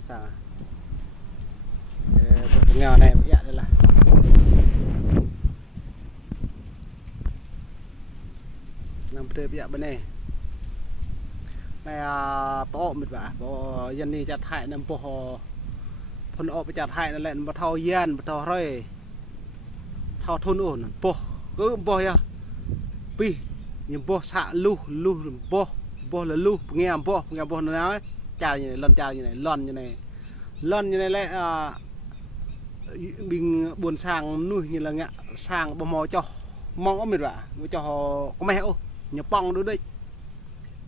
một sang nghèo này dạ đây là nằm chơi dạ bên này bỏ mệt vả bỏ dân đi chặt hại nằm bỏ phần ọไปจัดให้นั่นแหละมาเท่าเย็นมาเท่าไรเท่าทุนอุ่นปอcứปอยpi nhưng pọ xạ lu pọ là lu nghe pọ nó nói chà như này lon như này lại bình buồn sang nuôi như là ngạ sang bò mò cho mong có mệt vả cho có mèo nhiều pong đối đấy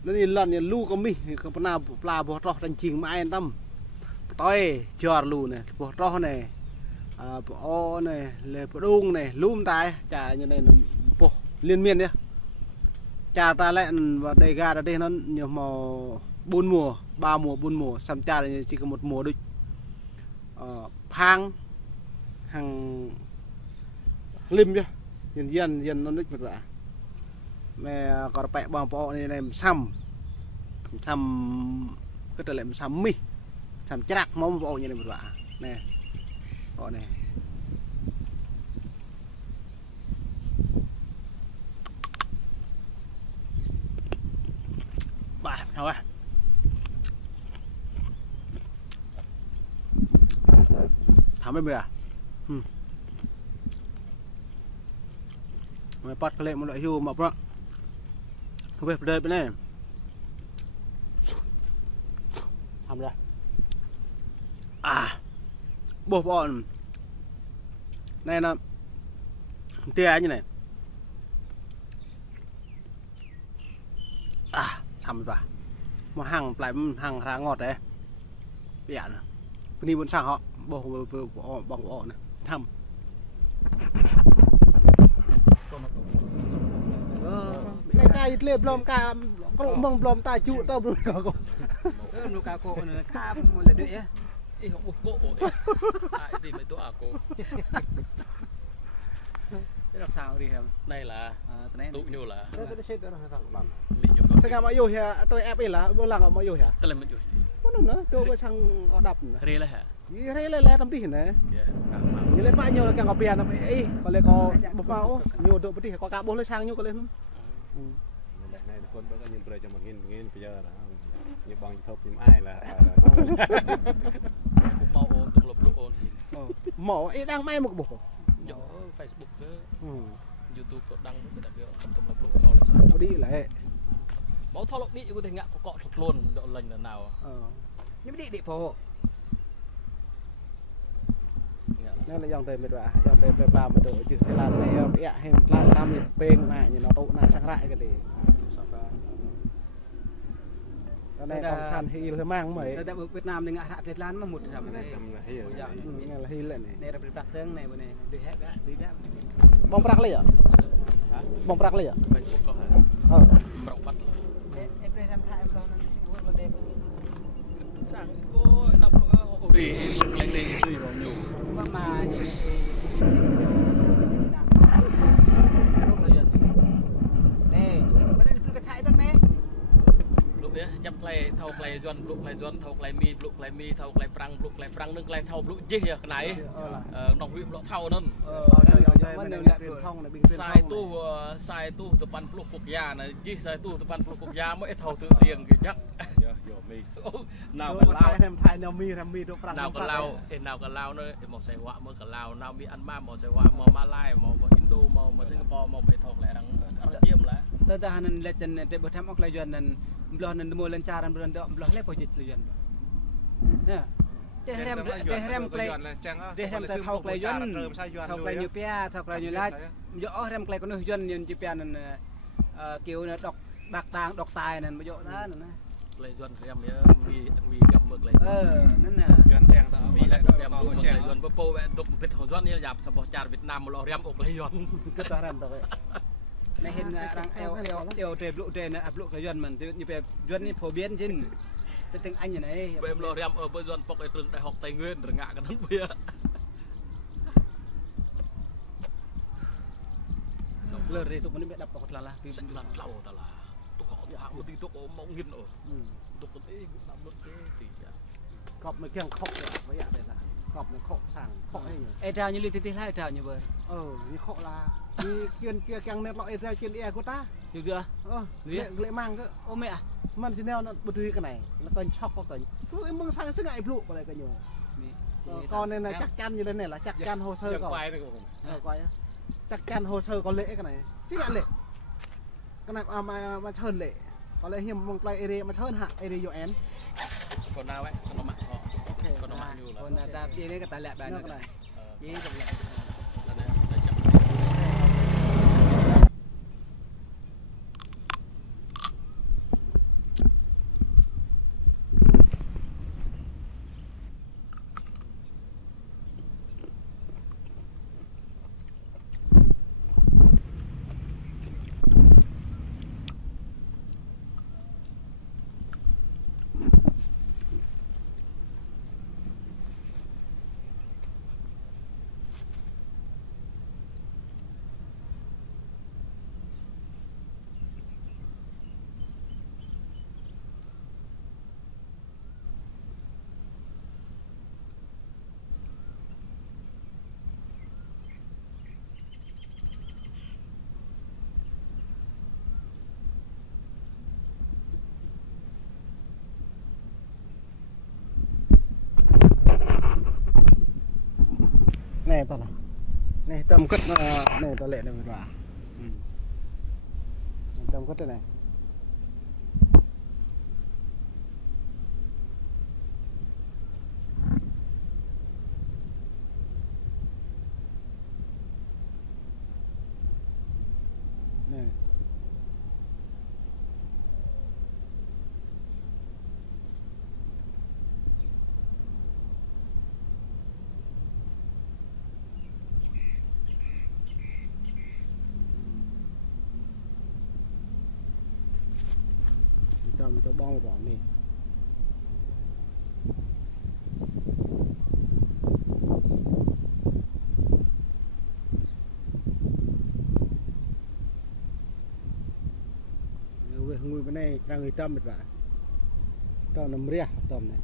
nó như lon như lu có mi không nào pla bò trò thành chỉnh mãi tâm tôi chờ lù này bò trò này bò này lê bò đung này lùm tai chả như này bò liên miên nhá chả ta lại và đầy ga đây nó nhiều màu 4 mùa 3 mùa 4 mùa xăm chả này chỉ có một mùa đích phang hàng lim nhá dần nó đích một vả mẹ còn bẹ bằng bò này làm xăm cái trở lại xăm mi xăm chặt móng bò như này một vả nè bò này bà sao à thắm bên bìa mày bắt cái lệ một loại hưu mập đó không về đây bên này thắm ra bố bọn này là tia như này thắm ra mà hàng lại hàng ra ngọt đấy bịa nè đi muốn sang họ bò vừa bằng bò này thăm cái cây liệp lom ca có mong lom ta trụ tao luôn cả cô nó cả cô này ca một lần nữa ấy không một bộ ai thì mấy tổ cô cái đọc sao đi em đây là tụ nhiều là sẽ làm mọi người tôi ép ấy là vô lăng mọi người hả tôi làm mọi người muốn nữa tôi có sang đập đây là hả đây là tầm tí này như lấy bao nhiêu là càng có tiền là vậy còn lại có một bao nhiều độ tí có cả 4 lấy sang nhiêu có lên không này con bữa nhìn về cho 1.000 bây giờ là như bằng thộp như ai là màu tung lục lục ôn mỏ ấy đang may một bộ nhỏ Facebook chứ YouTube có đăng cái đặc biệt tung lục lục màu là sao đi lại máu thao lộc đi có thể ngạ có cọ thật luôn độ lành là nào nhưng đi phố nên là dòng đời mệt vả dòng đời về vào mà đổ chứ thế là này em hay làm nhiệt peng này như nó tụ này sang lại cái gì cái này còn sàn hi hơi mang mấy tại Việt Nam thì ngã hạ Việt Nam mà một thằng này là hi lệ này này là bạc tương này bên này đi hết đi hết bông bạc lì à bông bạc lì à Facebook có hả mộng bắt em đây làm thay em lo nó mua nó đem sang cô nạp hộ đi lên đây gì rồi nhiều mà nhập clay thâu clay doan thâu clay mi thâu clay prang nâng clay thâu blue gì à cái này nòng huyện lọ thâu nâng sai tu từ pan blue quốc gia này gì sai tu từ pan blue quốc gia mới thâu từ tiền kì chắc nào còn lao thêm thay nào mi độ prang nào còn lao nữa một sài họa mới còn lao nào mi ăn ma một sài họa một Malai một Indo một Singapore một bị thâu lại đằng chiêm lại tôi ta hành lên trên trên bờ tháp ốc lại dần nên bờ nên mua lên trà nên bờ đậm bờ lấy dịch lại dần nè để rem thâu lại dần thâu lại nhiều pia thâu lại nhiều lá dỗ rem lại có nhiều dần nhiều chỉ pia nên kiểu là đọc tài nên bây giờ đó nè lại dần rem mi gặp mực lại nên nè dần trang đó mi lại rem mực lại dần bơ po đục Việt Hồ dần như dạp sập trà Việt Nam một lò rem ốc lại dần cái ta rem rồi này hiện đang eo trề lộ trề này áp lộ cái dần mình như về dần này phổ biến chứ sẽ tiếng Anh như này em lo rem ở bên dần phục ở trường đại học Tây Nguyên rồi ngạ cái thằng bia lơ đi tụi mình biết đập bọt là từ sinh làm lâu ta là tụi họ hạng một tí tụi mong nghiên rồi tụi con ấy cũng làm được cái thì cọp nó kiêng khóc vậy vậy đây là cọp nó khóc sàng khóc hay nhỉ ai trao như li tít lại trao như vậy như khóc là như kiêng kia kiêng nét lọ ra trên e của ta được chưa lệ mang cơ ô mẹมันสิแนวนั้นบ่ถือกันไหนแล้วก็ช็อกก็กันคือมึงสั่งซึ่งไอ้ปลุกอะไรกันอยู่ก่อนเนี่ยจักจันอยู่เลยเนี่ยล่ะจักจันโฮเซอร์ก่อนไปจักจันโฮเซอร์ก็เละกันไหนสิกันเละกันไหนเอามาเชิญเละก็เลยเฮียมึงไปเอเรมาเชิญหะเอเรโยแอน còn nào ấy còn nó mặn họ còn nó mặn nhiều là còn ta đi đấy cái tài lẹ bài này dễ dàng lẹ này bảo là này tầm cất này tao lệ này mình vào tầm cất đây này này tầm cho bong rõ này người bên này càng người tâm được vậy tao nằm ria tầm này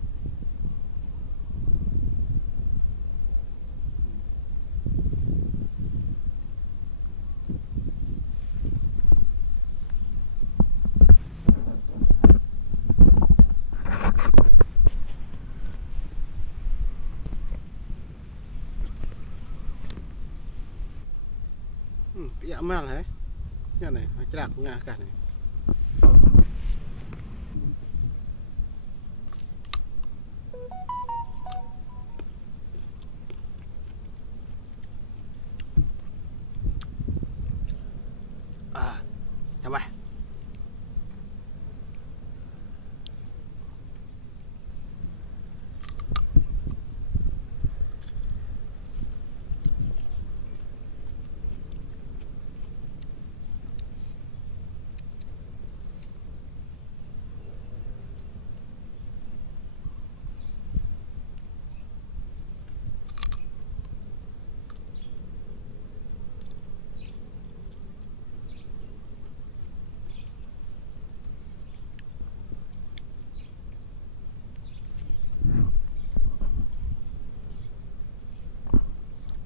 dạ mà là nhà này chạc nhà cả này chào bạn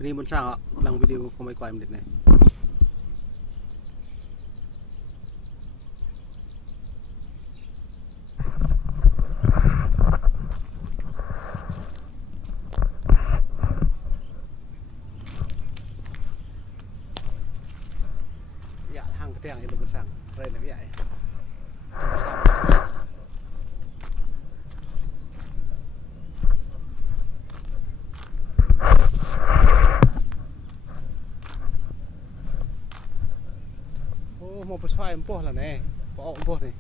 ini muốn sao ạ làm video không phải quay mình này dạ hàng cái tiền này được sang đây là vậy mauไปช่วยมันปวดแล้วเนี่ยปวดปวดนี่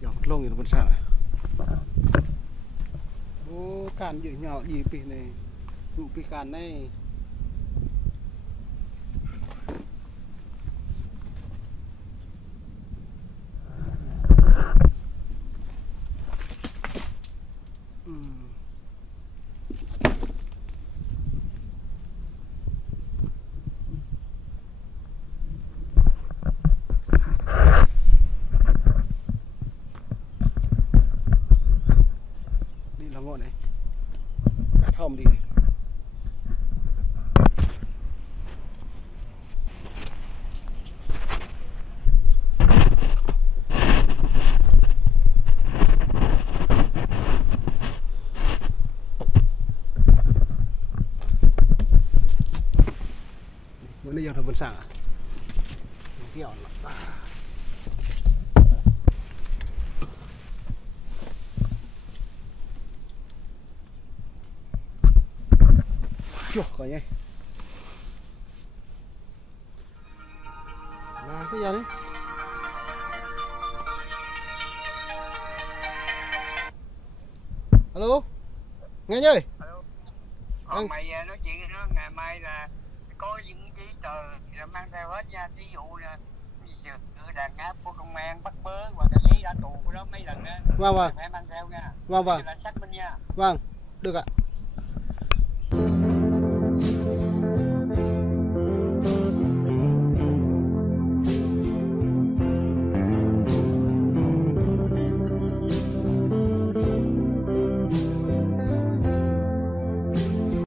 หยอกลงอยู่บนสระโอ้การยืดหยอกยีปีนี่ดูปีการใน thom đi. Ini yang terbesar. Nanti Allah. Chuh coi nhé. Là cái gì đấy? Alo. Nghe nhơi. Alo. Mày nói chuyện đó, ngày mai là có những giấy tờ là mang theo hết nha, ví dụ là đàn áp của công an bắt bớ hoặc là giấy đã tù của đó mấy lần á. Vâng vâng. Phải mang theo nha. Vâng vâng. Là xác minh nha. Vâng, được ạ.